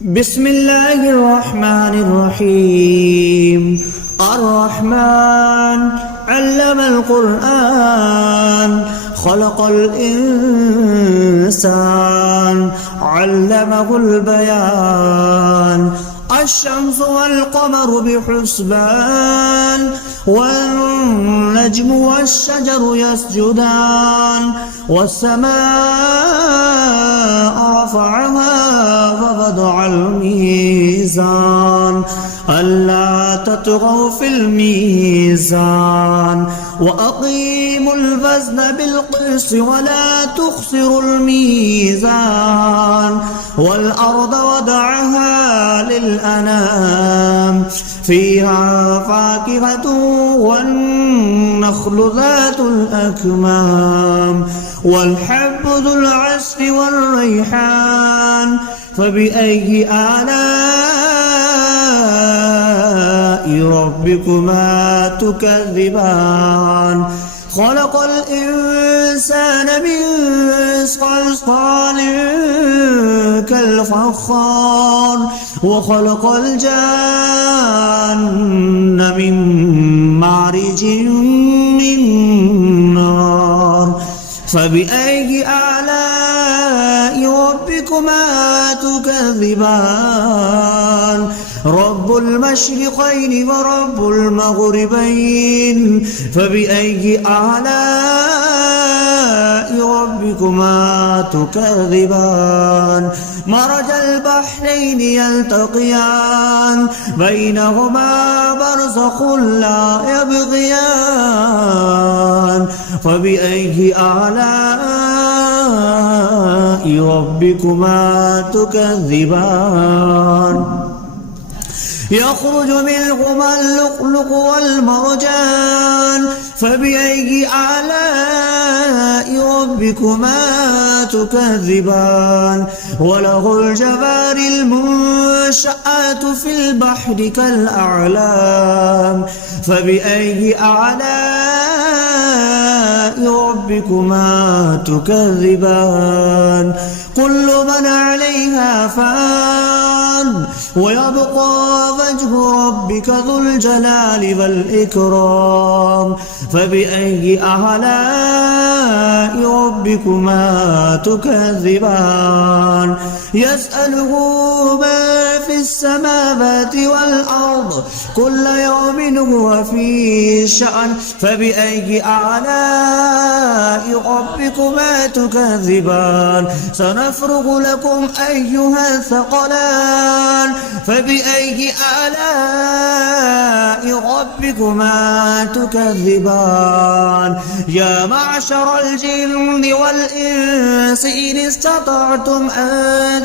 بسم الله الرحمن الرحيم. الرحمن علم القرآن خلق الإنسان علمه البيان. الشمس والقمر بحسبان والنجم والشجر يسجدان والسماء رفعها ووضع الميزان ألا تطغوا في الميزان وأقيموا الوزن بالقسط ولا تخسروا الميزان والأرض وضعها للأنام فيها فاكهة والنخل ذات الأكمام والحب ذو العصف والريحان فبأي آلاء ربكما تكذبان. خلق الإنسان من صلصال كالفخار وخلق الجان من مارج من نار فبأي آلاء ربكما تكذبان. رب المشرقين ورب المغربين فبأي آلاء ربكما تكذبان. مرج البحرين يلتقيان بينهما برزخ لا يبغيان فبأي آلاء ربكما تكذبان. يخرج منهما اللؤلؤ والمرجان فبأي آلاء ربكما تكذبان. وله الجوار المنشآت في البحر كالأعلام فبأي آلاء ربكما تكذبان. كل من عليها فان ويبقى وجه ربك ذو الجلال والإكرام فبأي آلاء ربكما تكذبان. يسأله ما في السماوات والأرض كل يوم هو في شأن فبأي آلاء ربكما تكذبان. سنفرغ لكم أيها الثقلان فبأي آلاء ربكما تكذبان. يا معشر الجن والإنس إن استطعتم أن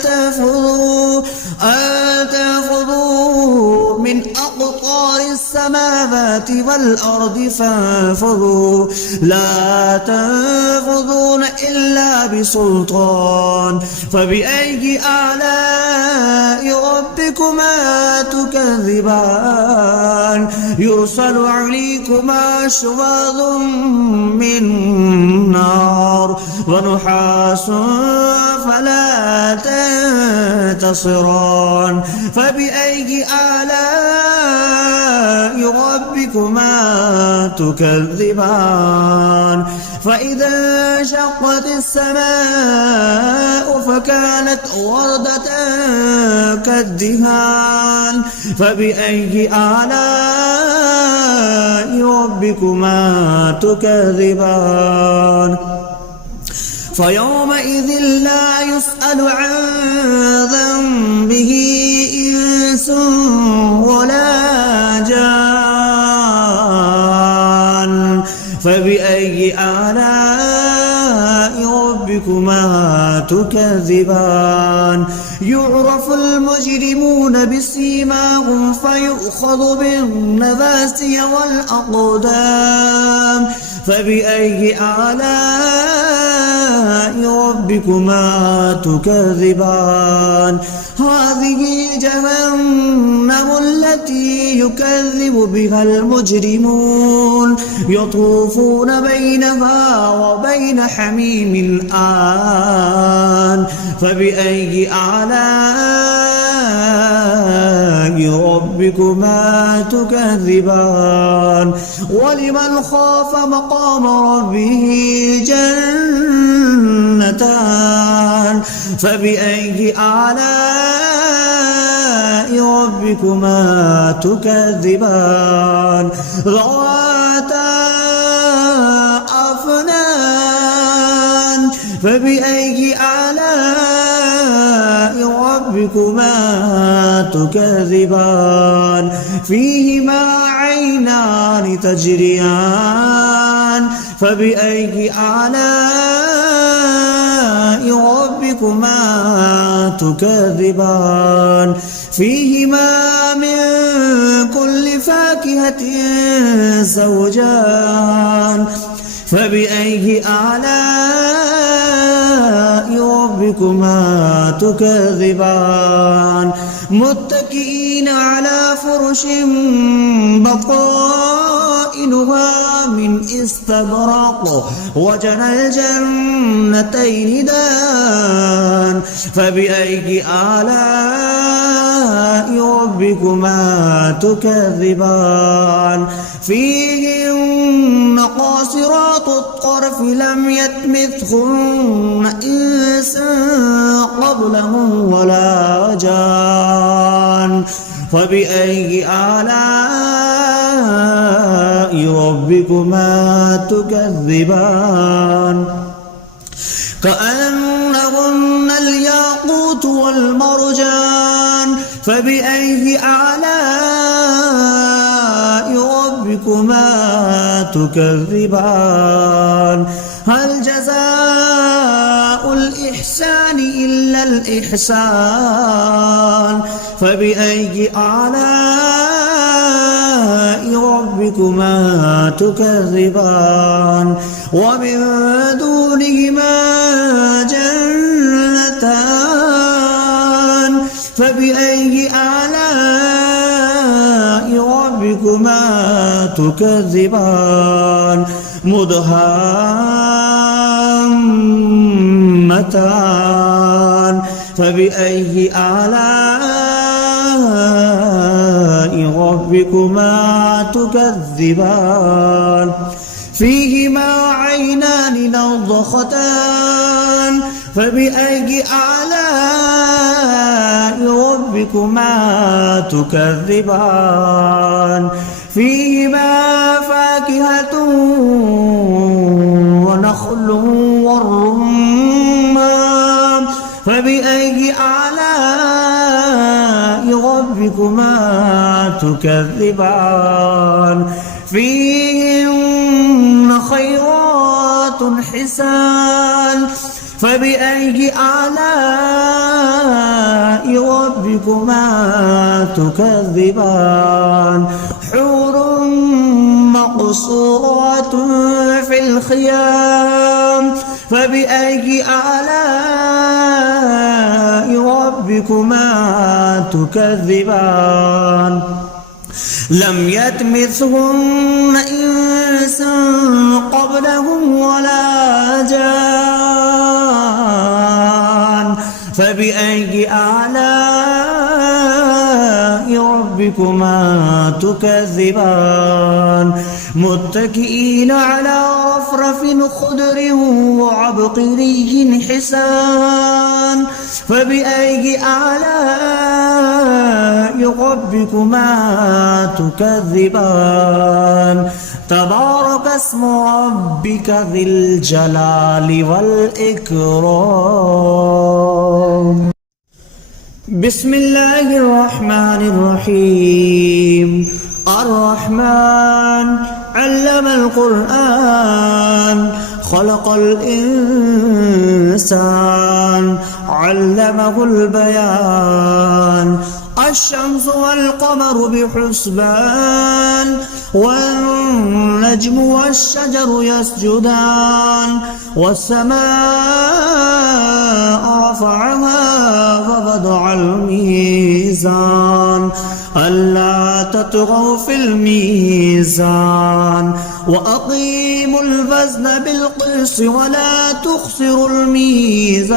تنفذوا من أقطار السماوات والأرض فانفذوا لا تنفذون إلا بسلطان فبأي آلاء ربكما تكذبان. يرسل عليكما شواظ من نار ونحاس فلا تنتصران فبأي آلاء ربكما تكذبان. فإذا انشقت السماء فكانت وردة كالدهان فبأي آلاء ربكما تكذبان. فيومئذ لا يسأل عن ذنبه إنس ولا جان فبأي آلاء ربكما تكذبان. يعرف المجرمون بسيماهم فيؤخذ بالنواسي والأقدام فبأي آلاء ربكما تكذبان. هذه جهنم التي يكذب بها المجرمون يطوفون بينها وبين حميم آن فبأي آلاء ربكما تكذبان ولمن خاف مقام ربه جنتان فبأي آلاء ربكما تكذبان ذواتا أفنان فبأي آلاء ربكما تكذبان فيهما عينان تجريان فبأي آلاء ربكما تكذبان فيهما من كل فاكهة زوجان فبأي آلاء ربكما تكذبان متكئين على فرش بطائنها من استبرق وجنى الجنتين دان فبأي آلاء ربكما تكذبان فيهن قاصرات الطرف لم يطمثهن إنس قبلهم ولا جان فبأي آلاء ربكما تكذبان كأنهن الياقوت والمرجان فبأي آلاء ربكما تكذبان هل جزاء الإحسان إلا الإحسان فبأي آلاء ربكما تكذبان ومن دونهما جنتان فبأي آلاء ربكما تكذبان مدهامتان فبأي آلاء ربكما تكذبان فيهما عينان نضختان فبأي آلاء ربكما تكذبان فيهما فاكهة ونخل والرمان فبأي آلاء ربكما تكذبان فيهن خيرات حسان فبأي آلاء ربكما تكذبان حور مقصورات في الخيام فبأي آلاء ربكما تكذبان لم يطمثهن إنس قبلهم ولا جان فبأي آلاء ربكما تكذبان متكئين على رفرف خضر وعبقري حسان فبأي آلاء ربكما تكذبان تبارك اسم ربك ذي الجلال والإكرام بسم الله الرحمن الرحيم الرحمن علم القرآن خلق الإنسان علمه البيان الشمس والقمر بحسبان والنجم والشجر يسجدان والسماء رفعها ووضع الميزان ألا تطغوا في الميزان وأقيموا الوزن بالقسط ولا تخسروا الميزان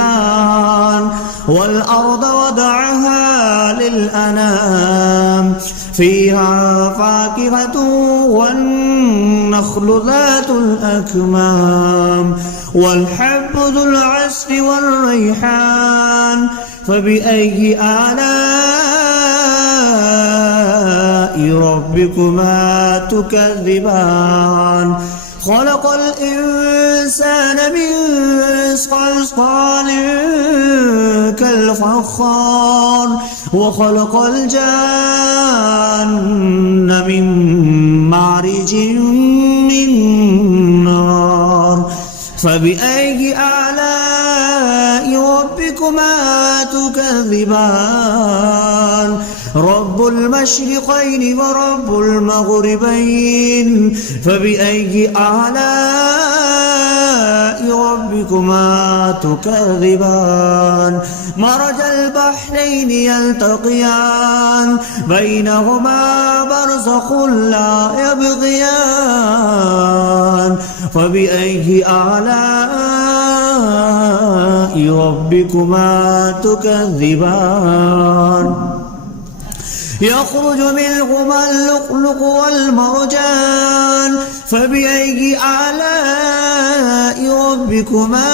والأرض وضعها للأنام فيها فاكهة والنخل ذات الأكمام والحب ذو العصف والريحان فبأي آلاء ربكما تكذبان خلق الإنسان من صلصال كالفخار وخلق الجان من مارج من نار فبأي آلاء ربكما تكذبان رب المشرقين ورب المغربين فبأي آلاء ربكما تكذبان مرج البحرين يلتقيان بينهما برزخ لا يبغيان فبأي آلاء ربكما تكذبان يخرج منهما اللؤلؤ والمرجان فبأي آلاء ربكما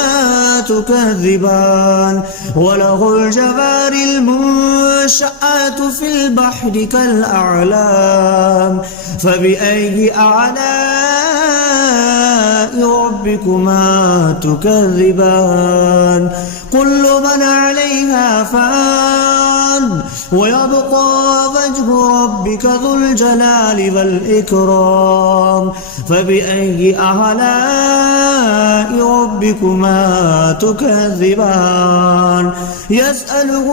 تكذبان وله الجوار المنشآت في البحر كالأعلام فبأي آلاء ربكما تكذبان كل من عليها فان ويبقى وجه ربك ذو الجلال والإكرام فبأي آلاء ربكما تكذبان يسأله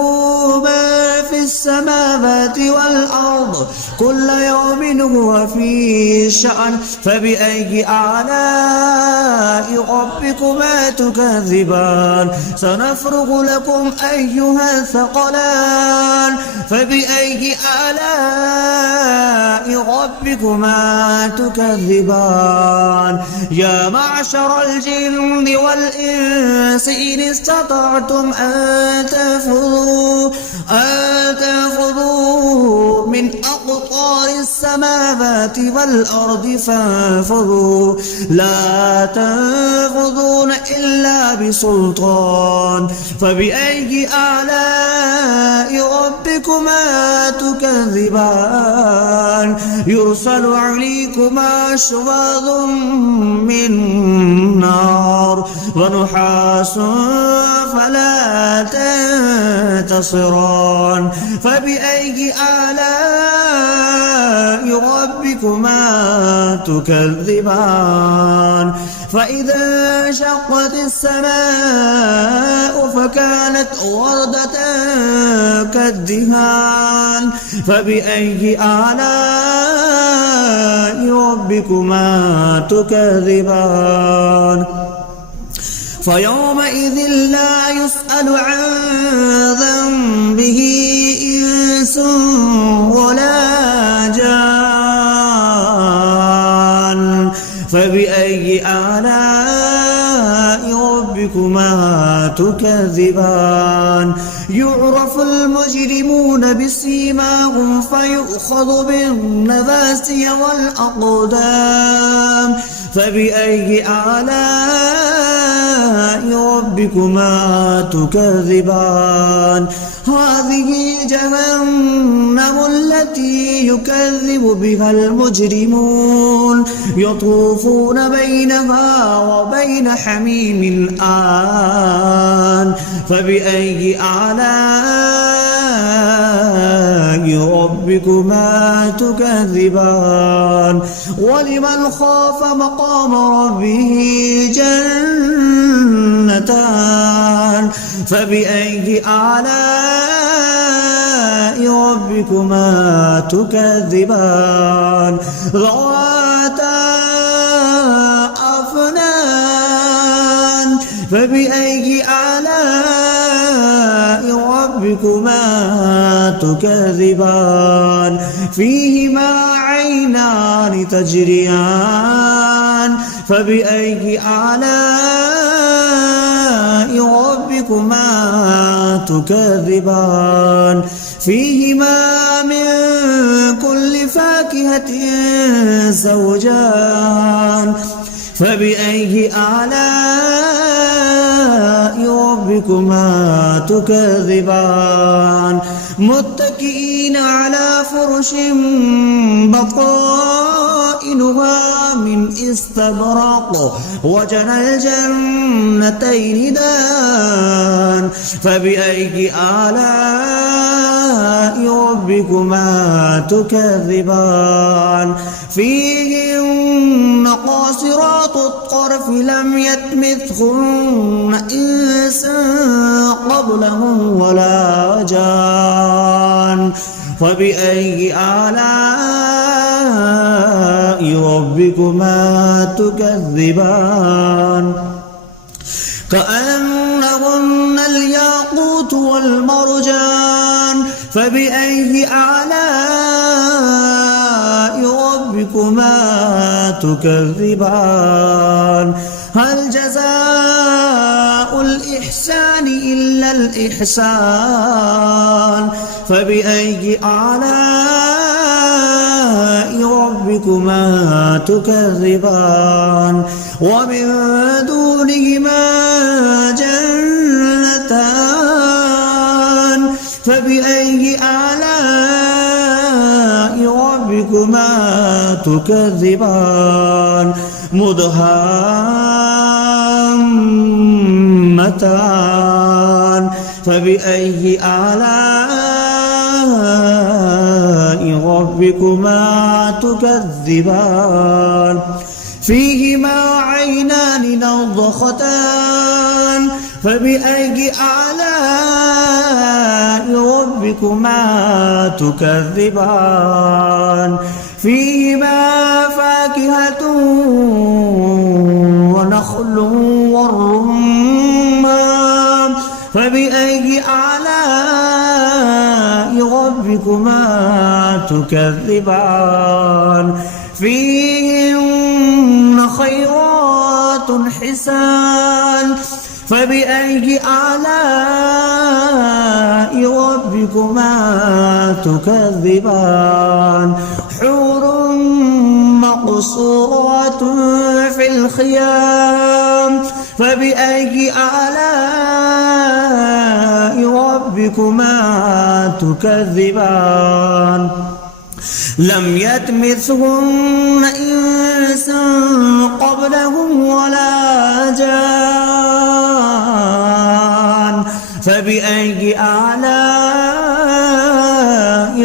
ما في السماوات والأرض كل يوم هو في شأن فبأي آلاء ربكما تكذبان سنفرغ لكم أيها الثقلان فبأي آلاء ربكما تكذبان يا معشر الجن والإنس إن استطعتم أن تنفذوا من أقطار السماوات والأرض فانفذوا لا تنفذون إلا بسلطان فبأي آلاء ربكما تكذبان يرسل عليكما شواظ من نار ونحاس فلا تنتصران فبأي آلاء ربكما تكذبان فإذا انشقت السماء فكانت وردة كالدهان فبأي آلاء ربكما تكذبان فيومئذ لا يسأل عن ذنبه إنس ولا جان فبأي آلاء ربكما تكذبان يعرف المجرمون بسيماهم فيؤخذ بالنواسي والأقدام فبأي آلاء ربكما تكذبان هذه جهنم التي يكذب بها المجرمون يطوفون بينها وبين حميم آن فبأي آلاء ربكما تكذبان ولمن خاف مقام ربه جنتان فبأي آلاء ربكما تكذبان ذواتا أفنان فبأي آلاء ربكما تكذبان فيهما عينان تجريان فبأي آلاء ربكما تكذبان فيهما من كل فاكهة زوجان فبأي آلاء ربكما تكذبان متكئين على فرش بطائنها من استبرق وجنى الجنتين دان فبأي آلاء ربكما تكذبان فيهن قاصرات الطرف لم يطمثهن إنس قبلهم ولا جان فبأي آلاء ربكما تكذبان كأنهن الياقوت والمرجان فبأي آلاء ربكما تكذبان هل جزاء الإحسان إلا الإحسان فبأي آلاء ربكما تكذبان ومن دونهما جنتان فبأي آلاء ربكما تكذبان مدهامتان فبأي آلاء ربكما تكذبان فيهما عينان نضختان فبأي آلاء ربكما تكذبان فيهما فاكهة ونخل والرمان فبأي آلاء ربكما تكذبان فيهن خيرات حسان فبأي آلاء ربكما تكذبان حور مقصورات في الخيام فبأي آلاء ربكما تكذبان لم يطمثهن إنس قبلهم ولا جان فبأي آلاء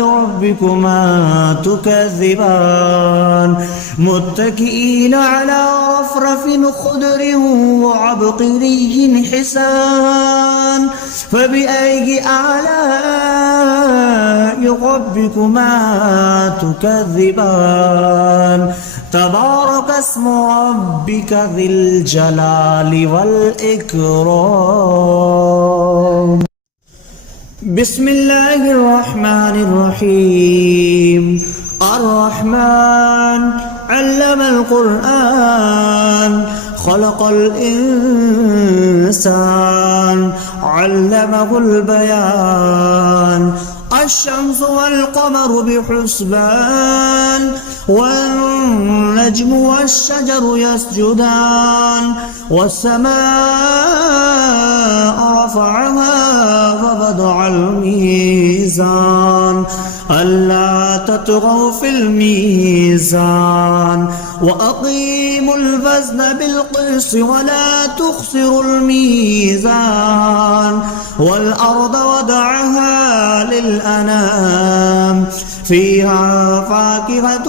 ربكما تكذبان متكئين على رفرف خضر وعبقري حسان فبأي آلاء ربكما تكذبان تبارك اسم ربك ذي الجلال والإكرام بسم الله الرحمن الرحيم الرحمن علم القرآن خلق الإنسان علمه البيان الشمس والقمر بحسبان والنجم والشجر يسجدان والسماء رفعها ووضع الميزان ألا تطغوا في الميزان وأقيموا الوزن بالقسط ولا تخسروا الميزان والأرض وضعها للأنام فيها فاكهة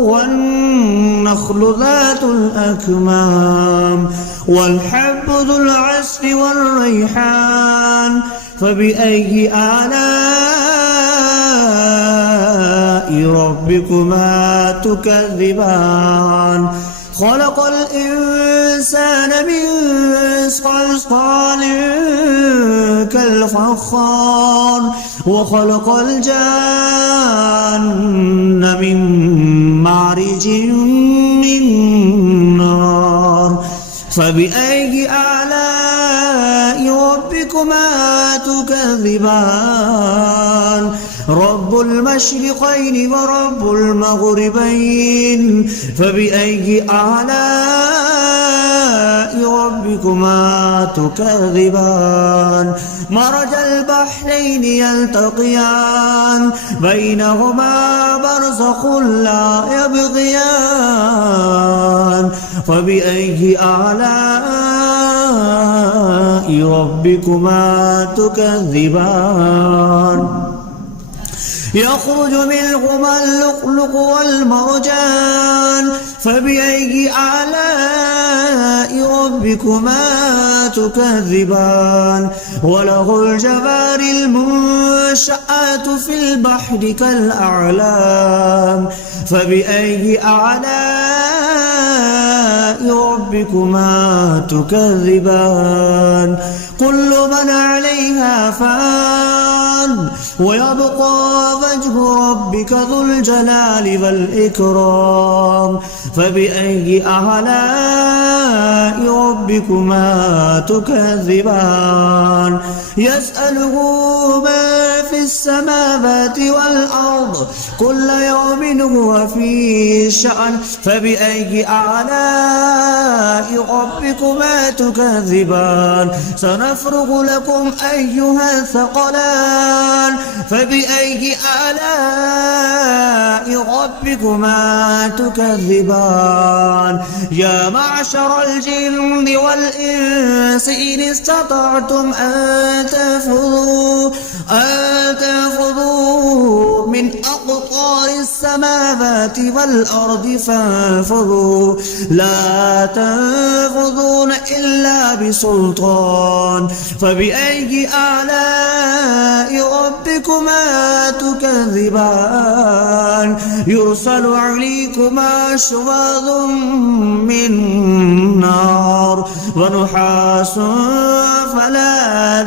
والنخل ذات الأكمام والحب ذو العصف والريحان فبأي آلاء ربكما تكذبان خلق الإنسان من صلصال كالفخار وخلق الجان من مارج من نار فبأي آلاء ربكما تكذبان تكذبان رب المشرقين ورب المغربين فبأي آلاء ربكما تكذبان مرج البحرين يلتقيان بينهما برزخ لا يبغيان فبأي آلاء ربكما تكذبان يخرج منهما اللؤلؤ والمرجان فبأي آلاء ربكما تكذبان وله الجوار المنشآت في البحر كالأعلام فبأي آلاء ربكما تكذبان كل من عليها فان ويبقى وجه ربك ذو الجلال والإكرام فبأي آلاء ربكما تكذبان يسأله ما في السماوات والأرض كل يوم هو في شأن فبأي آلاء ربكما تكذبان سنفرغ لكم أيها الثقلان فبأي آلاء ربكما تكذبان يا معشر الجن والإنس إن استطعتم أن تنفذوا من أقطار السماوات والأرض فانفذوا لا تنفذون إلا بسلطان فبأي آلاء ربكما تكذبان يرسل عليكما شواظ من نار ونحاس فلا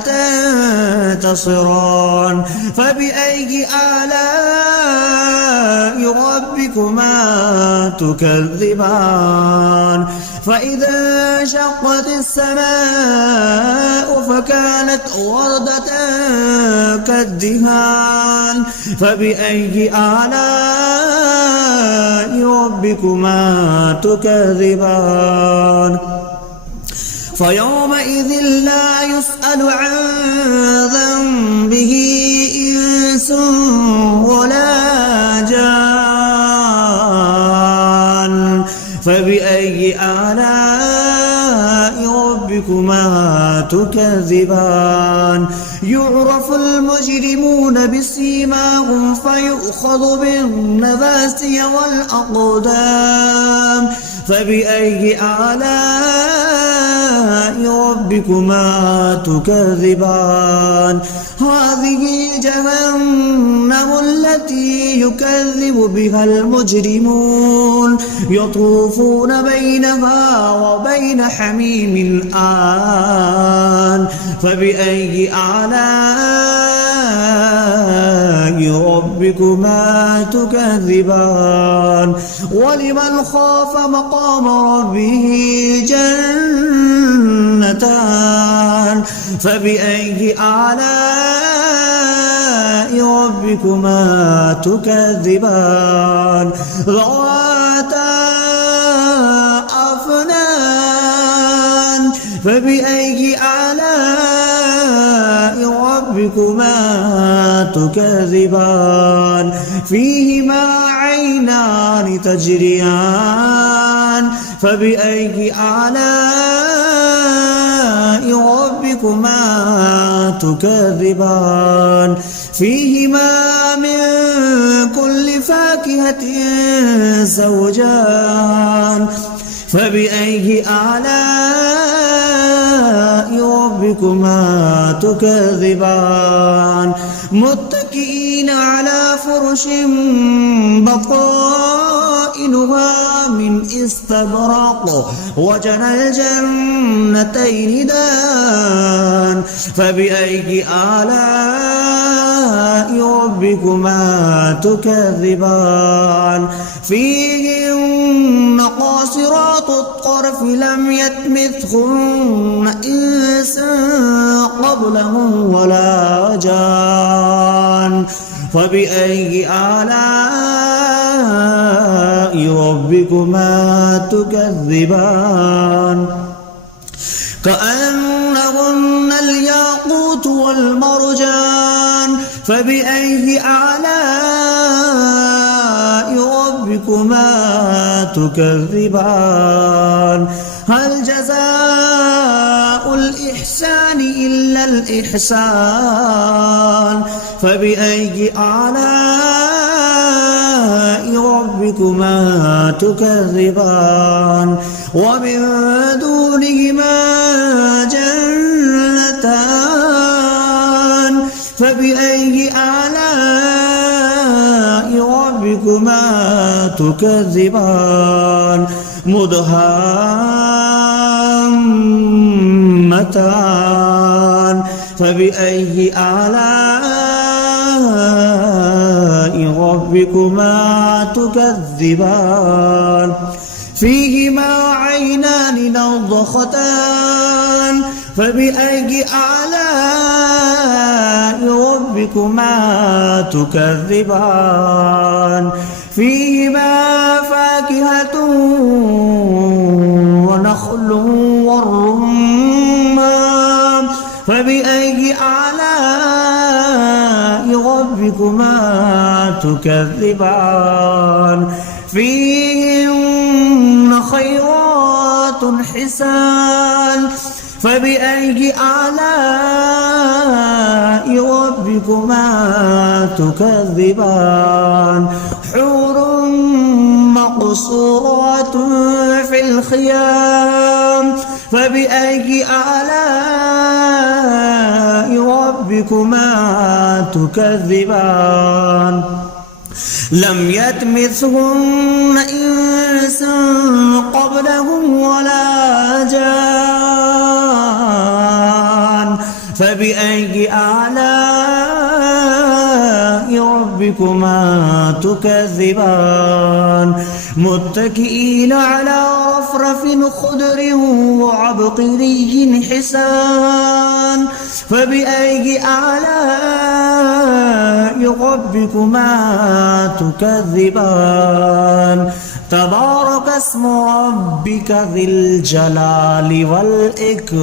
تنتصران فبأي آلاء ربكما تكذبان فإذا انشقت السماء فكانت وردة كالدهان فبأي آلاء ربكما تكذبان فيومئذ لا يسأل عن ذنبه إنس ولا جان فبأي آلاء ربكما تكذبان يعرف المجرمون بسيماهم فيؤخذ بالنواسي والأقدام فبأي آلاء ربكما تكذبان هذه جهنم التي يكذب بها المجرمون يطوفون بينها وبين حميم آن فبأي آلاء ربكما تكذبان ولمن خاف مقام ربه جنتان فبأي آلاء ربكما تكذبان ذواتا أفنان فبأي آلاء ربكما تكذبان فيهما عينان تجريان فبأي آلاء ربكما تكذبان فيهما من كل فاكهة زوجان فبأي آلاء ربكما تكذبان متكئين على فرش بطائنها من استبرق وجنى الجنتين دان فبأي آلاء ربكما تكذبان فيهن قاصرات الطرف الأعراف لم يطمثهن إنس قبلهم ولا جان فبأي آلاء ربكما تكذبان كأنهن الياقوت والمرجان فبأي آلاء ربكما تكذبان هل جزاء الإحسان إلا الإحسان فبأي آلاء ربكما تكذبان ومن دونهما جنتان فبأي آلاء ربكما تكذبان مدهامتان فبأي آلاء ربكما تكذبان فيهما عينان نضختان فبأي آلاء ربكما تكذبان فيهما فاكهة ونخل والرمان فبأي آلاء ربكما تكذبان فيهن خيرات حسان فبأي آلاء ربكما تكذبان حور مقصورات في الخيام فبأي آلاء ربكما تكذبان لم يطمثهن إنس قبلهم ولا جان فبأي آلاء ربكما تكذبان متكئين على رفرف خضر وعبقري حسان فبأي آلاء ربكما تكذبان تبارك اسم ربك ذي الجلال والإكرام.